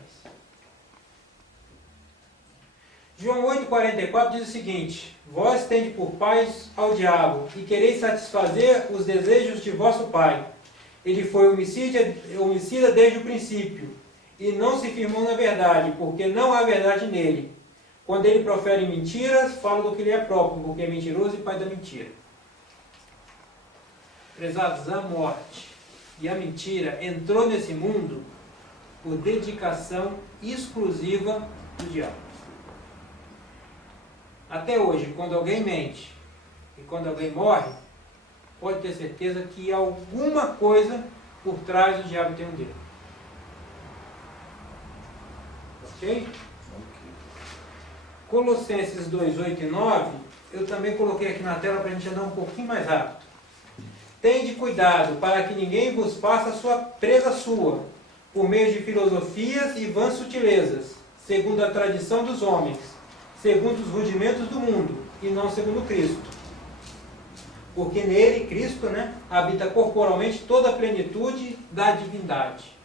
João 8,44 diz o seguinte: vós tendes por pais ao diabo, e quereis satisfazer os desejos de vosso pai. Ele foi homicida desde o princípio, e não se firmou na verdade, porque não há verdade nele. Quando ele profere mentiras, fala do que lhe é próprio, porque é mentiroso e pai da mentira. Prezados, a morte e a mentira entrou nesse mundo por dedicação exclusiva do diabo. Até hoje, quando alguém mente e quando alguém morre, pode ter certeza que alguma coisa por trás do diabo tem um dedo. Ok? Colossenses 2, 8 e 9, eu também coloquei aqui na tela para a gente andar um pouquinho mais rápido. Tende cuidado para que ninguém vos faça sua presa sua, por meio de filosofias e vãs sutilezas, segundo a tradição dos homens, segundo os rudimentos do mundo, e não segundo Cristo. Porque nele, Cristo, habita corporalmente toda a plenitude da divindade.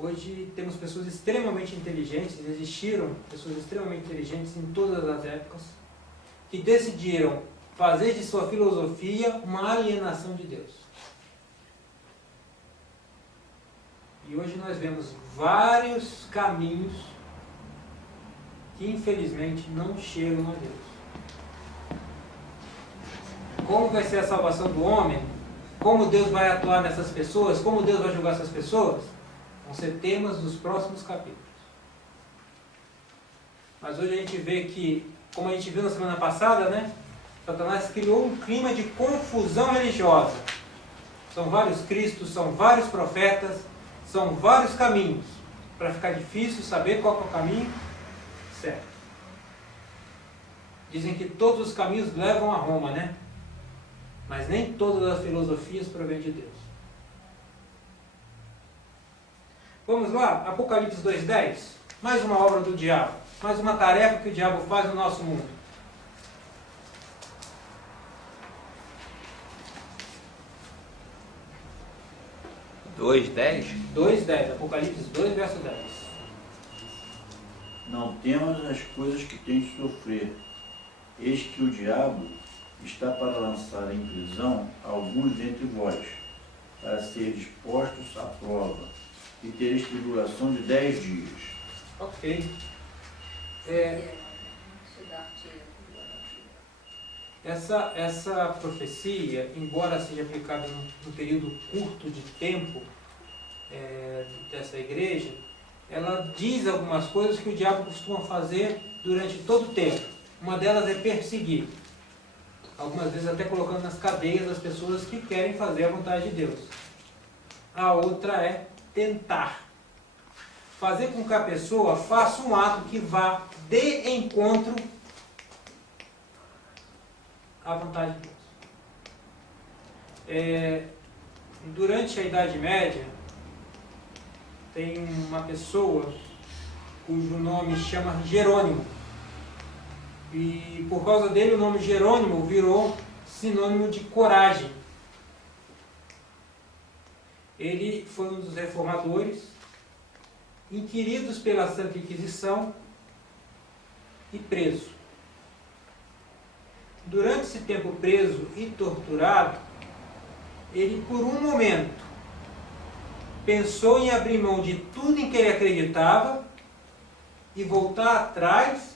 Hoje temos pessoas extremamente inteligentes, existiram pessoas extremamente inteligentes em todas as épocas, que decidiram fazer de sua filosofia uma alienação de Deus. E hoje nós vemos vários caminhos que infelizmente não chegam a Deus. Como vai ser a salvação do homem? Como Deus vai atuar nessas pessoas? Como Deus vai julgar essas pessoas? Vão ser temas dos próximos capítulos. Mas hoje a gente vê que, como a gente viu na semana passada, Satanás criou um clima de confusão religiosa. São vários cristos, são vários profetas, são vários caminhos, para ficar difícil saber qual é o caminho certo. Dizem que todos os caminhos levam a Roma, mas nem todas as filosofias provêm de Deus. Vamos lá? Apocalipse 2,10. Mais uma obra do diabo. Mais uma tarefa que o diabo faz no nosso mundo. 2:10? 2,10. Apocalipse 2, verso 10. não temas as coisas que tens de sofrer. Eis que o diabo está para lançar em prisão alguns dentre vós, para seres postos à prova, e tereis tribulação de 10 dias. Ok. Essa profecia, embora seja aplicada num período curto de tempo dessa igreja, ela diz algumas coisas que o diabo costuma fazer durante todo o tempo. Uma delas é perseguir. Algumas vezes até colocando nas cadeias as pessoas que querem fazer a vontade de Deus. A outra é tentar. Fazer com que a pessoa faça um ato que vá de encontro à vontade de Deus. Durante a Idade Média, tem uma pessoa cujo nome chama Jerônimo. E por causa dele o nome Jerônimo virou sinônimo de coragem. Ele foi um dos reformadores, inquiridos pela Santa Inquisição e preso. Durante esse tempo preso e torturado, ele por um momento pensou em abrir mão de tudo em que ele acreditava e voltar atrás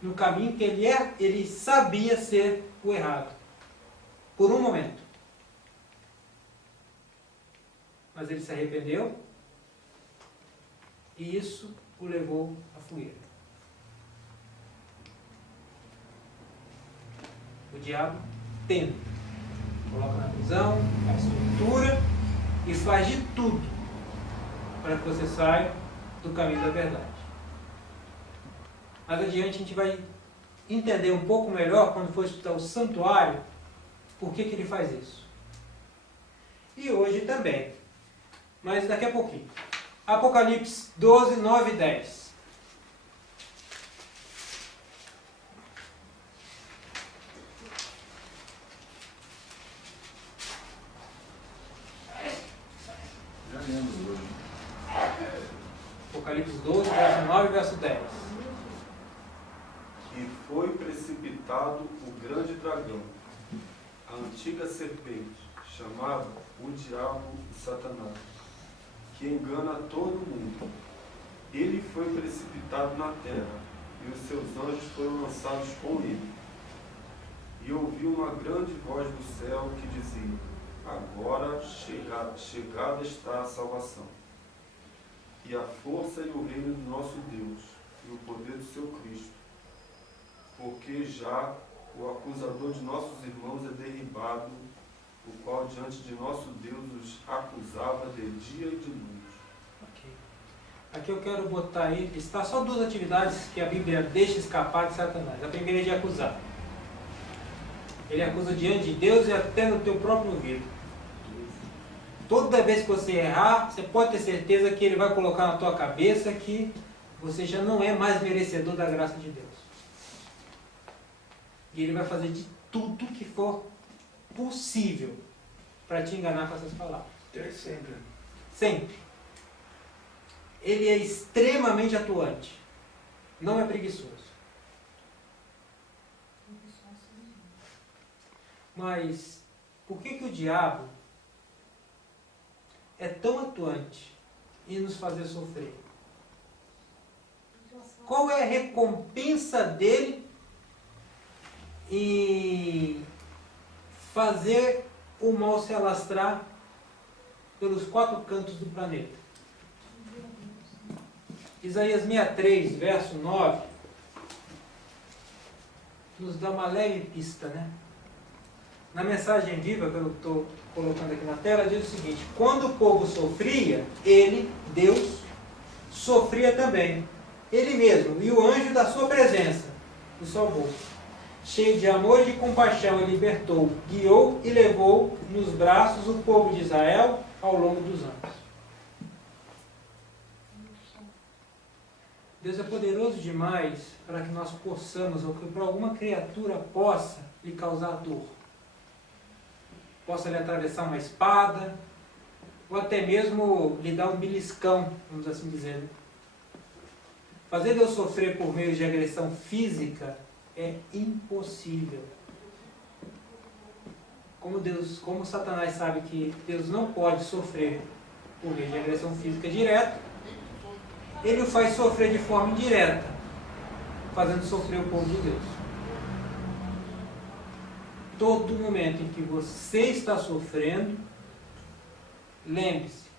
no caminho que ele sabia ser o errado. Por um momento. Mas ele se arrependeu e isso o levou à fogueira. O diabo tenta. Coloca na prisão, faz tortura e faz de tudo para que você saia do caminho da verdade. Mais adiante a gente vai entender um pouco melhor, quando for estudar o santuário, por que ele faz isso. E hoje também. Mas daqui a pouquinho. Apocalipse 12, 9 e 10. Já lembro hoje. Apocalipse 12, verso 9 e verso 10. E foi precipitado o grande dragão, a antiga serpente, chamada o Diabo e Satanás, que engana todo mundo. Ele foi precipitado na terra, e os seus anjos foram lançados com ele. E ouvi uma grande voz do céu que dizia: agora chegada está a salvação, e a força e o reino do nosso Deus, e o poder do seu Cristo, porque já o acusador de nossos irmãos é derribado, o qual diante de nosso Deus os acusava de dia e de noite. Ok. Aqui eu quero botar aí, está só duas atividades que a Bíblia deixa escapar de Satanás. A primeira é de acusar. Ele acusa diante de Deus e até no teu próprio ouvido. Toda vez que você errar, você pode ter certeza que ele vai colocar na tua cabeça que você já não é mais merecedor da graça de Deus. E ele vai fazer de tudo que for possível para te enganar com essas palavras. Sempre. Sempre. Ele é extremamente atuante. Não é preguiçoso. Mas por que o diabo é tão atuante em nos fazer sofrer? Qual é a recompensa dele em fazer o mal se alastrar pelos quatro cantos do planeta? Isaías 63, verso 9, nos dá uma leve pista, né? Na mensagem viva que eu estou colocando aqui na tela, diz o seguinte: quando o povo sofria, ele, Deus, sofria também. Ele mesmo, e o anjo da sua presença o salvou. Cheio de amor e de compaixão, ele libertou, guiou e levou nos braços o povo de Israel ao longo dos anos. Deus é poderoso demais para que nós possamos, ou que para alguma criatura possa lhe causar dor. Possa lhe atravessar uma espada, ou até mesmo lhe dar um beliscão, vamos assim dizer. Fazer Deus sofrer por meio de agressão física é impossível. Como Satanás sabe que Deus não pode sofrer por meio de agressão física direta, ele o faz sofrer de forma indireta, fazendo sofrer o povo de Deus. Todo momento em que você está sofrendo, lembre-se,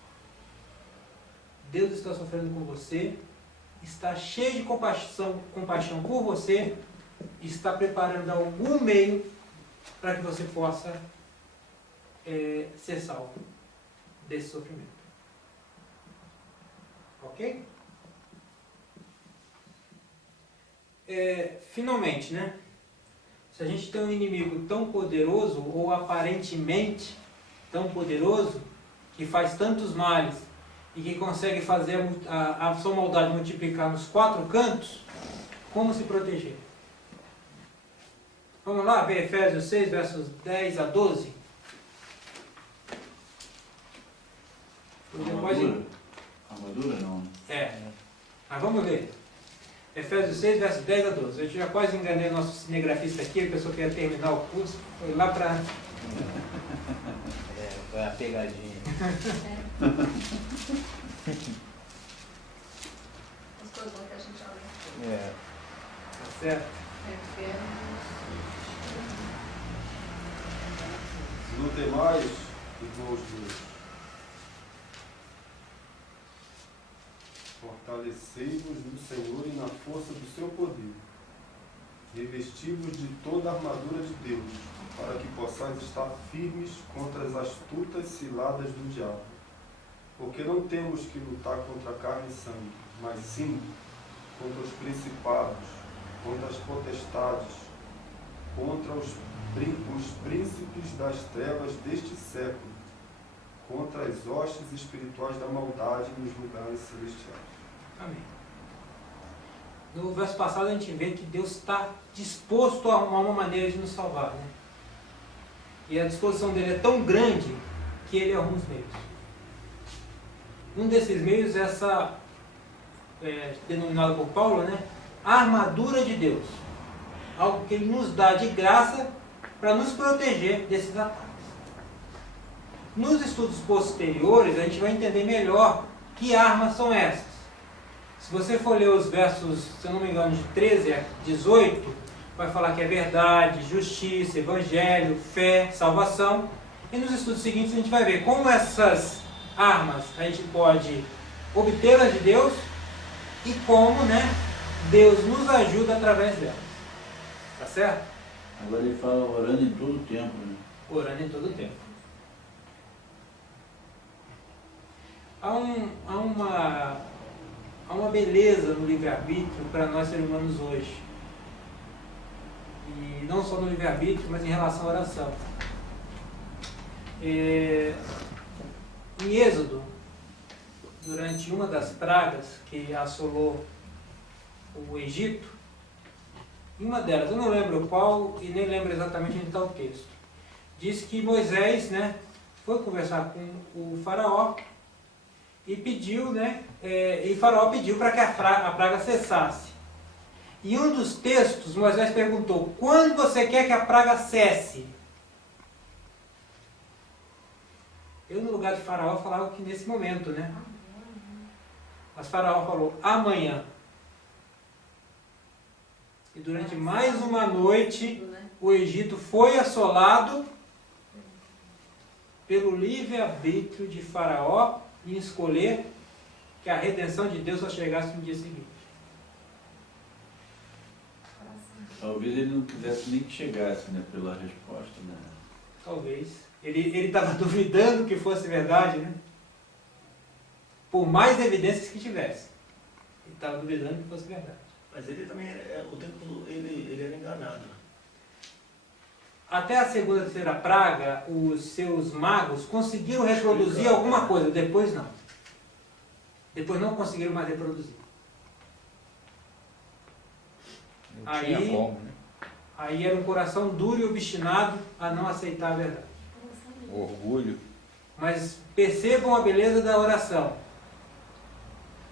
Deus está sofrendo com você, está cheio de compaixão por você, está preparando algum meio para que você possa ser salvo desse sofrimento. Ok? Finalmente, né? Se a gente tem um inimigo tão poderoso, ou aparentemente tão poderoso, que faz tantos males e que consegue fazer a sua maldade multiplicar nos 4 cantos, como se proteger? Vamos lá ver Efésios 6, versos 10 a 12. Armadura não. Mas vamos ver. Efésios 6, versos 10 a 12. Eu já quase enganei o nosso cinegrafista aqui, a pessoa que ia terminar o curso, foi lá para... Foi a pegadinha. As coisas que a gente olha. Tá certo? No demais, irmãos meus, fortalecei-vos no Senhor e na força do seu poder. Revesti-vos de toda a armadura de Deus, para que possais estar firmes contra as astutas ciladas do diabo. Porque não temos que lutar contra carne e sangue, mas sim contra os principados, contra as potestades, contra os príncipes das trevas deste século, contra as hostes espirituais da maldade nos lugares celestiais. Amém. No verso passado a gente vê que Deus está disposto a arrumar uma maneira de nos salvar, né? E a disposição dele é tão grande que ele arruma os meios. Um desses meios é essa, denominada por Paulo, né? A armadura de Deus. Algo que ele nos dá de graça para nos proteger desses ataques. Nos estudos posteriores a gente vai entender melhor que armas são essas. Se você for ler os versos, se eu não me engano, de 13 a 18, vai falar que é verdade, justiça, evangelho, fé, salvação. E nos estudos seguintes a gente vai ver como essas armas a gente pode obtê-las de Deus e como, né, Deus nos ajuda através delas. Tá certo? Agora ele fala orando em todo o tempo, né? Orando em todo o tempo. Há uma beleza no livre-arbítrio para nós seres humanos hoje. E não só no livre-arbítrio, mas em relação à oração. Em Êxodo, durante uma das pragas que assolou o Egito, em uma delas, eu não lembro qual e nem lembro exatamente onde está o texto, diz que Moisés, né, foi conversar com o faraó e pediu, né, e Faraó pediu para que a praga cessasse. E um dos textos, Moisés perguntou: quando você quer que a praga cesse? Eu, no lugar de Faraó, falava que nesse momento, né? Mas Faraó falou: amanhã. E durante mais uma noite, o Egito foi assolado pelo livre-arbítrio de Faraó em escolher que a redenção de Deus só chegasse no dia seguinte. Talvez ele não quisesse nem que chegasse, né, pela resposta, né? Talvez. Ele estava duvidando que fosse verdade, né? Por mais evidências que tivesse. Ele estava duvidando que fosse verdade. Mas ele também, o tempo todo, ele era enganado. Até a segunda e terceira praga, os seus magos conseguiram reproduzir alguma coisa, depois não. Depois não conseguiram mais reproduzir. Não tinha como, né? Aí era um coração duro e obstinado a não aceitar a verdade. Orgulho. Mas percebam a beleza da oração.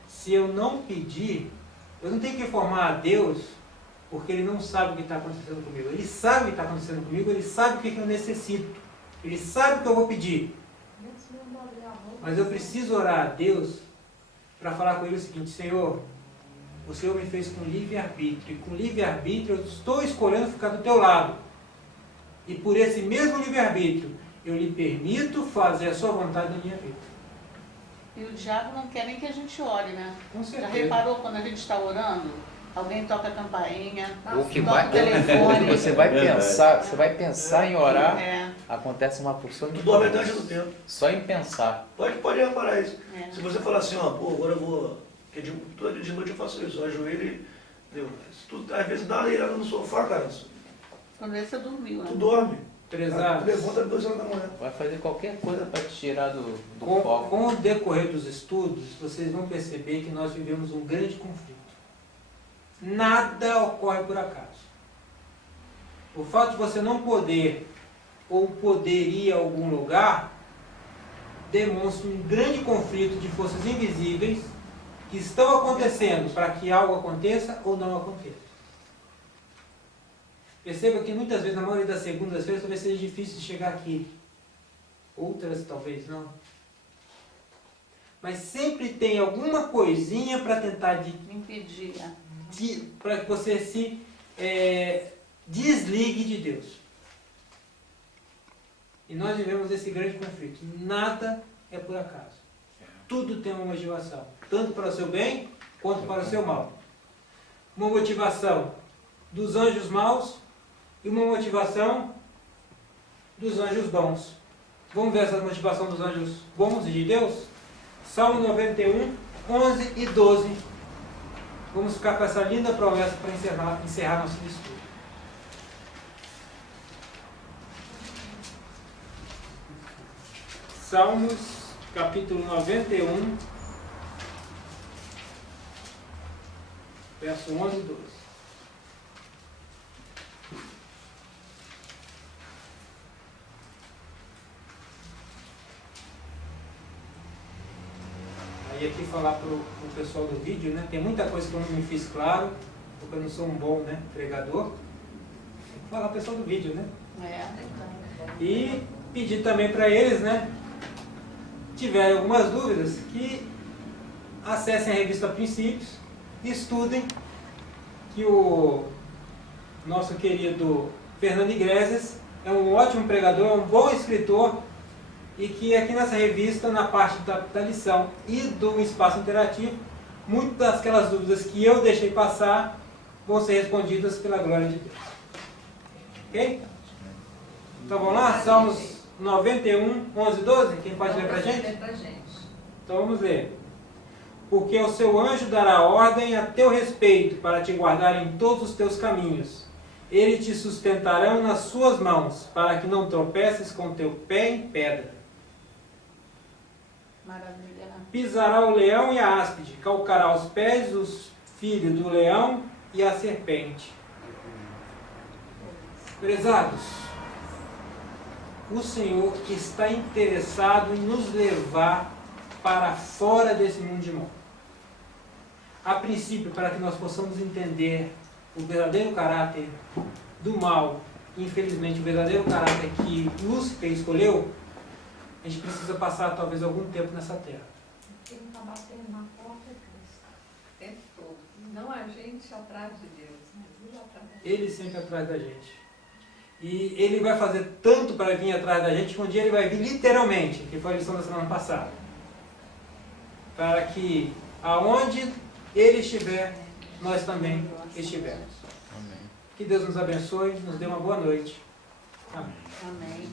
Se eu não pedir, Eu não tenho que informar a Deus porque Ele não sabe o que está acontecendo comigo. Ele sabe o que está acontecendo comigo, Ele sabe o que eu necessito. Ele sabe o que eu vou pedir. Mas eu preciso orar a Deus para falar com Ele o seguinte: Senhor, o Senhor me fez com livre-arbítrio, e com livre-arbítrio eu estou escolhendo ficar do teu lado. E por esse mesmo livre-arbítrio, eu lhe permito fazer a sua vontade na minha vida. E o diabo não quer nem que a gente ore, né? Com Já certeza. reparou quando a gente está orando? Alguém toca a campainha, O que toca vai, o telefone. você vai Verdade. pensar, você vai pensar em orar, É, acontece uma porção de Tu dorme até coisas. antes do tempo. Só em pensar. Pode reparar isso. é. Se você falar assim, ó, pô, agora eu vou. Porque toda de noite eu faço isso, eu ajoelho e. Entendeu? Se tu, às vezes dá uma leirada no sofá, cara, Quando você dormiu, né? tu dorme. Tu Prezados, levanta às 2 horas da manhã. Vai fazer qualquer coisa para te tirar do com foco. o decorrer dos estudos, vocês vão perceber que nós vivemos um grande conflito. Nada ocorre por acaso. O fato de você não poder ou poder ir a algum lugar demonstra um grande conflito de forças invisíveis que estão acontecendo para que algo aconteça ou não aconteça. Perceba que muitas vezes, na maioria das segundas-feiras, talvez seja difícil de chegar aqui. Outras talvez não. Mas sempre tem alguma coisinha para tentar Impedir. para que você se desligue de Deus. E nós vivemos esse grande conflito. Nada é por acaso. Tudo tem uma motivação, tanto para o seu bem quanto para o seu mal. Uma motivação dos anjos maus e uma motivação dos anjos bons. Vamos ver essa motivação dos anjos bons e de Deus? Salmo 91, 11 e 12. Vamos ficar com essa linda promessa para encerrar nosso estudo. Salmos, capítulo 91, verso 11 e 12. Aí aqui falar para o pessoal do vídeo, né? Tem muita coisa que eu não me fiz claro, porque eu não sou um bom, né, pregador. Tem que falar para o pessoal do vídeo, né? E pedir também para eles, né, tiverem algumas dúvidas, que acessem a revista Princípios, estudem, que o nosso querido Fernando Iglesias é um ótimo pregador, é um bom escritor, e que aqui nessa revista, na parte da lição e do espaço interativo, muitas daquelas dúvidas que eu deixei passar vão ser respondidas pela glória de Deus. Ok? Então vamos lá? Salmos 91, 11 e 12? Quem pode ler pra gente? Então vamos ler. Porque o seu anjo dará ordem a teu respeito para te guardar em todos os teus caminhos. Ele te sustentarão nas suas mãos, para que não tropeces com teu pé em pedra. Maravilha, né? Pisará o leão e a áspide, calcará aos pés os filhos do leão e a serpente. Prezados, o Senhor está interessado em nos levar para fora desse mundo de mal. A princípio, para que nós possamos entender o verdadeiro caráter do mal, infelizmente o verdadeiro caráter que Lúcifer escolheu, a gente precisa passar talvez algum tempo nessa terra. Quem está batendo na porta é Cristo. O tempo todo. Não a gente atrás de Deus, mas Ele atrás da gente. Ele sempre atrás da gente. E ele vai fazer tanto para vir atrás da gente que um dia ele vai vir literalmente, que foi a lição da semana passada. Para que aonde ele estiver, nós também estivermos. Amém. Que Deus nos abençoe, nos dê uma boa noite. Amém. Amém.